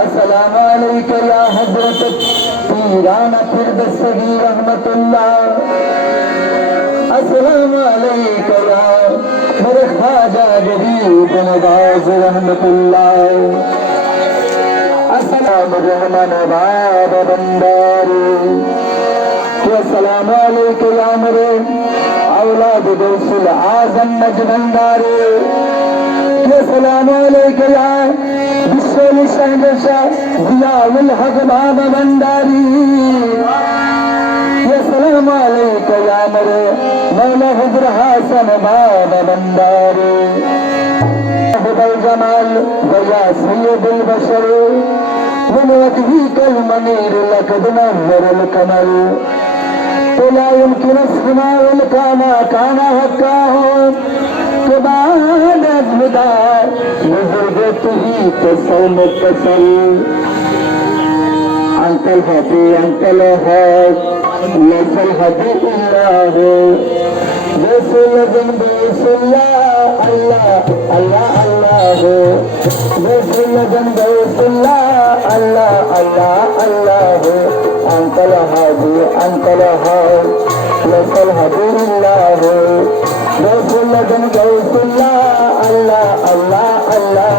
अस्सलाम वालेकुम या हज़रत पीराना फिरदौसी रहमतुल्लाह। अस्सलाम वालेकुम या मेरे ख्वाजा गरीब नवाज रहमतुल्लाह। अस्सलाम रहमान बाब बंदारी। अस्सलाम वालेकुम या मेरे औलाद गौसुल आज़म नजमंदारी। अस्सलाम वालेकुम या बिस्मिल शहंशाह ज़ियाउल हक बाबा भंडारी। अस्सलाम वालेकुम या मेरे मौला हुज़ुर हसन बाबा भंडारी। हुबल जमाल वया सय्यदुल बशर वलवजहिकल मनीर लक़द नव्वरल कमर ला युमकिन अस्माउल काना काना हक्का हो के बाद अज़्मदा बुजुर्ग तुही तसल मुतसल। अंकल हैप्पी अंकल है लसल हदी इल्लाह रसूल जंबुल्ला अल्लाह अल्लाह अल्लाह रसूल जंबुल्ला अल्लाह अल्लाह अल्लाह अंकल हाजी अंकल है लसल हदी इल्लाह रसूल जंबुल्ला अल्लाह अल्लाह अल्लाह